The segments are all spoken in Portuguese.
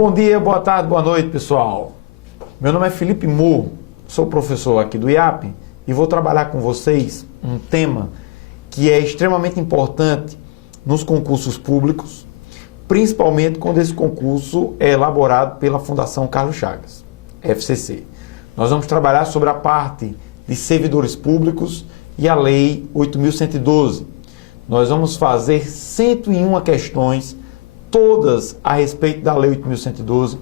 Bom dia, boa tarde, boa noite, pessoal. Meu nome é Felipe Mu, sou professor aqui do IAP e vou trabalhar com vocês um tema que é extremamente importante nos concursos públicos, principalmente quando esse concurso é elaborado pela Fundação Carlos Chagas, FCC. Nós vamos trabalhar sobre a parte de servidores públicos e a Lei 8.112. Nós vamos fazer 101 questões, todas a respeito da Lei 8.112,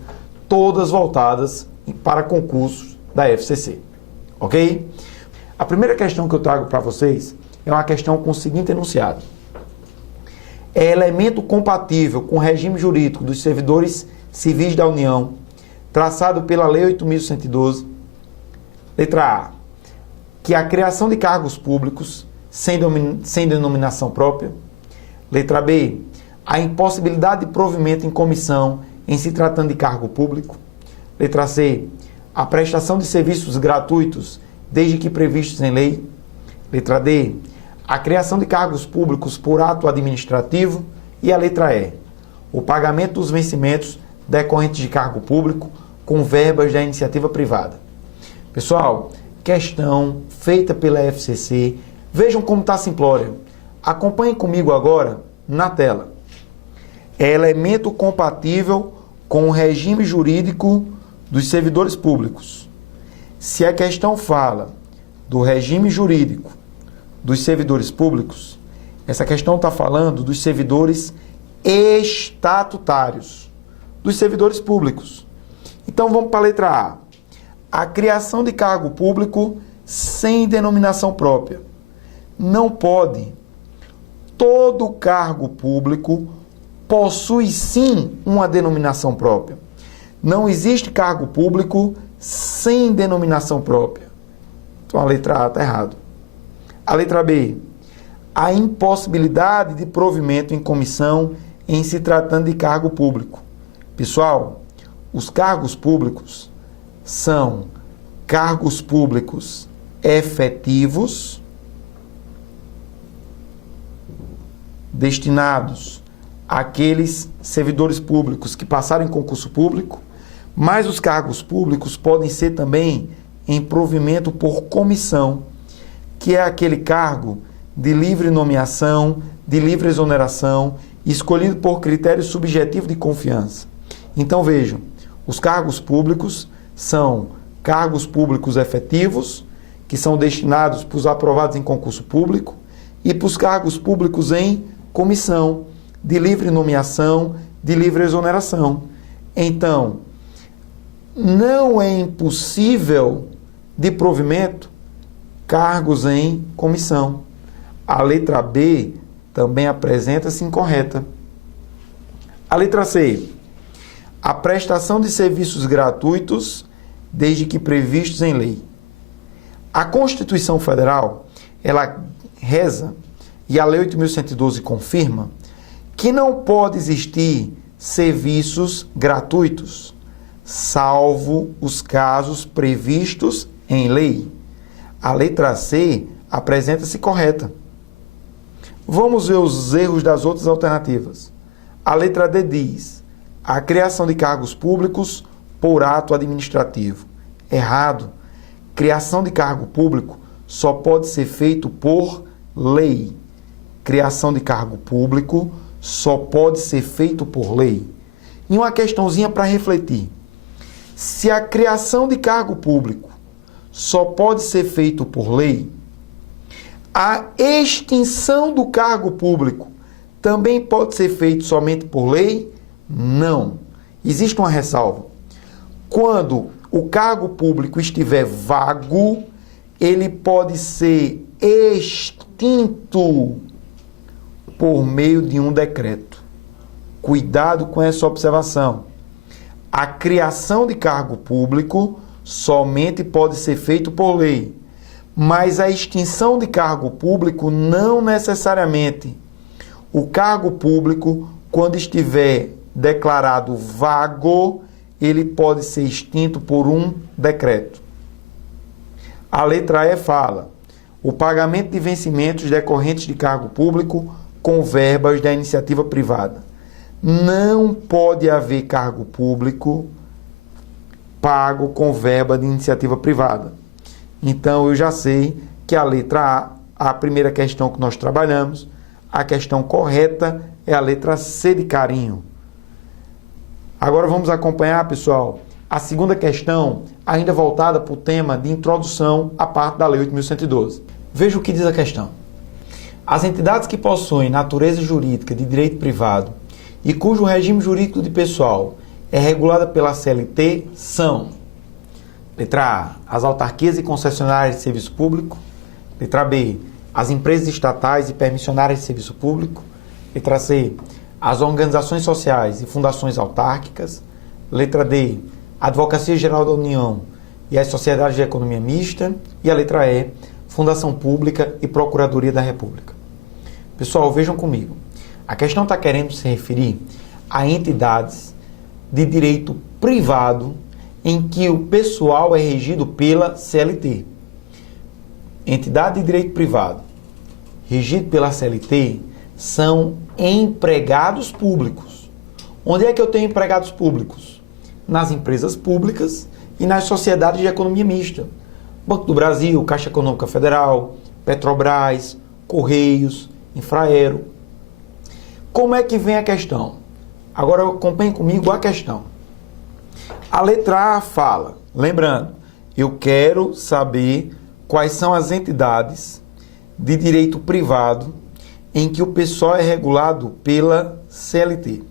todas voltadas para concursos da FCC, ok? A primeira questão que eu trago para vocês é uma questão com o seguinte enunciado. É elemento compatível com o regime jurídico dos servidores civis da União, traçado pela Lei 8.112, letra A, que a criação de cargos públicos sem denominação própria. Letra B, a impossibilidade de provimento em comissão em se tratando de cargo público. Letra C, a prestação de serviços gratuitos desde que previstos em lei. Letra D, a criação de cargos públicos por ato administrativo. E a letra E, o pagamento dos vencimentos decorrentes de cargo público com verbas da iniciativa privada. Pessoal, questão feita pela FCC. Vejam como está simplória. Acompanhem comigo agora na tela. É elemento compatível com o regime jurídico dos servidores públicos. Se a questão fala do regime jurídico dos servidores públicos, essa questão está falando dos servidores estatutários, dos servidores públicos. Então vamos para a letra A. A criação de cargo público sem denominação própria. Não pode. Todo cargo público possui sim uma denominação própria. Não existe cargo público sem denominação própria. Então a letra A está errado. A letra B, a impossibilidade de provimento em comissão em se tratando de cargo público. Pessoal, os cargos públicos são cargos públicos efetivos destinados àqueles servidores públicos que passaram em concurso público, mas os cargos públicos podem ser também em provimento por comissão, que é aquele cargo de livre nomeação, de livre exoneração, escolhido por critério subjetivo de confiança. Então vejam, os cargos públicos são cargos públicos efetivos, que são destinados para os aprovados em concurso público, e para os cargos públicos em comissão, de livre nomeação, de livre exoneração. Então, não é impossível de provimento cargos em comissão. A letra B também apresenta-se incorreta. A letra C, a prestação de serviços gratuitos desde que previstos em lei. A Constituição Federal, ela reza, e a Lei 8.112 confirma, que não pode existir serviços gratuitos, salvo os casos previstos em lei. A letra C apresenta-se correta. Vamos ver os erros das outras alternativas. A letra D diz, a criação de cargos públicos por ato administrativo. Errado. Criação de cargo público só pode ser feito por lei. Criação de cargo público só pode ser feito por lei. E uma questãozinha para refletir. Se a criação de cargo público só pode ser feito por lei, a extinção do cargo público também pode ser feito somente por lei? Não. Existe uma ressalva. Quando o cargo público estiver vago, ele pode ser extinto por meio de um decreto. Cuidado com essa observação. A criação de cargo público somente pode ser feito por lei, mas a extinção de cargo público não necessariamente. O cargo público, quando estiver declarado vago, ele pode ser extinto por um decreto. A letra E fala, o pagamento de vencimentos decorrentes de cargo público com verbas da iniciativa privada. não pode haver cargo público pago com verba de iniciativa privada. Então, eu já sei que a letra A primeira questão que nós trabalhamos, a questão correta é a letra C de carinho. Agora vamos acompanhar, pessoal, a segunda questão, ainda voltada para o tema de introdução à parte da Lei 8.112. Veja o que diz a questão. As entidades que possuem natureza jurídica de direito privado e cujo regime jurídico de pessoal é regulado pela CLT são: letra A, as autarquias e concessionárias de serviço público; letra B, as empresas estatais e permissionárias de serviço público; letra C, as organizações sociais e fundações autárquicas; letra D, a Advocacia Geral da União e as sociedades de economia mista; e a letra E, Fundação Pública e Procuradoria da República. Pessoal, vejam comigo. A questão está querendo se referir a entidades de direito privado em que o pessoal é regido pela CLT. Entidade de direito privado regido pela CLT são empregados públicos. Onde é que eu tenho empregados públicos? Nas empresas públicas e nas sociedades de economia mista. Banco do Brasil, Caixa Econômica Federal, Petrobras, Correios, Infraero. Como é que vem a questão? Agora acompanhe comigo a questão. A letra A fala, lembrando, eu quero saber quais são as entidades de direito privado em que o pessoal é regulado pela CLT.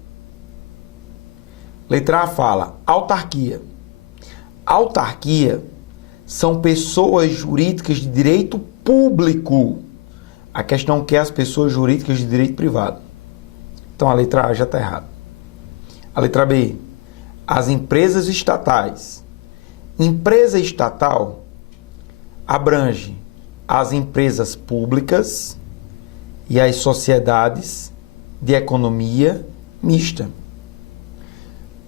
Letra A fala, autarquia. Autarquia são pessoas jurídicas de direito público. A questão que é as pessoas jurídicas de direito privado. Então a letra A já está errada. A letra B, as empresas estatais. Empresa estatal abrange as empresas públicas e as sociedades de economia mista.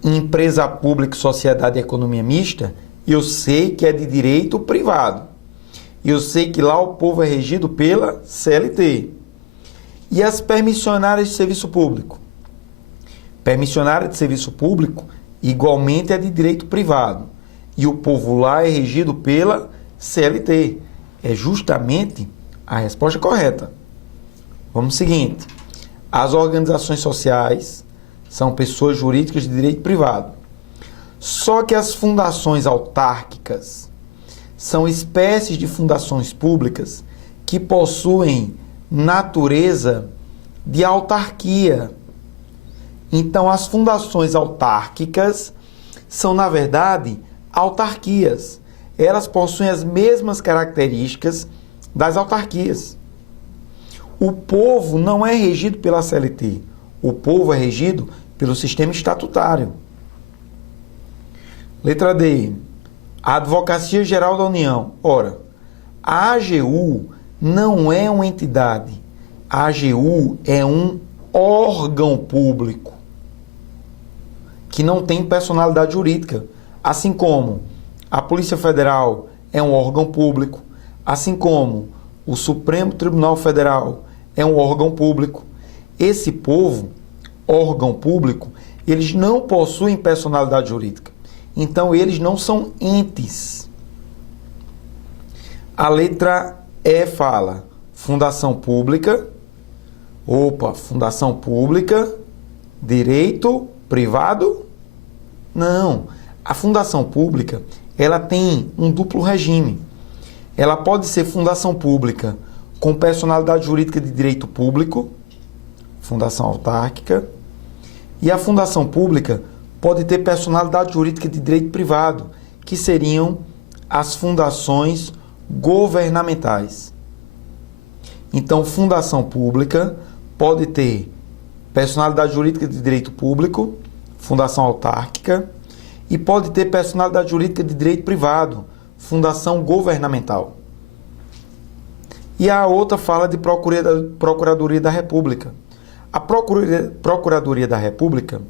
Empresa pública e sociedade de economia mista, eu sei que é de direito privado. Eu sei que lá o povo é regido pela CLT. E as permissionárias de serviço público? Permissionária de serviço público igualmente é de direito privado. E o povo lá é regido pela CLT. É justamente a resposta correta. Vamos ao seguinte. As organizações sociais são pessoas jurídicas de direito privado. Só que as fundações autárquicas são espécies de fundações públicas que possuem natureza de autarquia. Então, as fundações autárquicas são, na verdade, autarquias. Elas possuem as mesmas características das autarquias. O povo não é regido pela CLT. O povo é regido pelo sistema estatutário. Letra D. A Advocacia Geral da União. Ora, a AGU não é uma entidade. A AGU é um órgão público que não tem personalidade jurídica. Assim como a Polícia Federal é um órgão público, assim como o Supremo Tribunal Federal é um órgão público. Esse povo, órgão público, eles não possuem personalidade jurídica. Então, eles não são entes. A letra E fala fundação pública. Opa, fundação pública, direito privado? Não. A fundação pública, ela tem um duplo regime. Ela pode ser fundação pública com personalidade jurídica de direito público, fundação autárquica, e a fundação pública pode ter personalidade jurídica de direito privado, que seriam as fundações governamentais. Então, fundação pública pode ter personalidade jurídica de direito público, fundação autárquica, e pode ter personalidade jurídica de direito privado, fundação governamental. E a outra fala de Procuradoria da República. A Procuradoria da República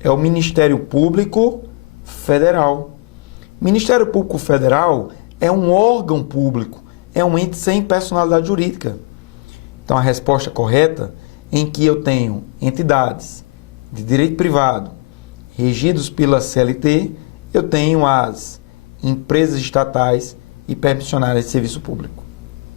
é o Ministério Público Federal. Ministério Público Federal é um órgão público, é um ente sem personalidade jurídica. Então, a resposta correta em que eu tenho entidades de direito privado regidos pela CLT, eu tenho as empresas estatais e permissionárias de serviço público.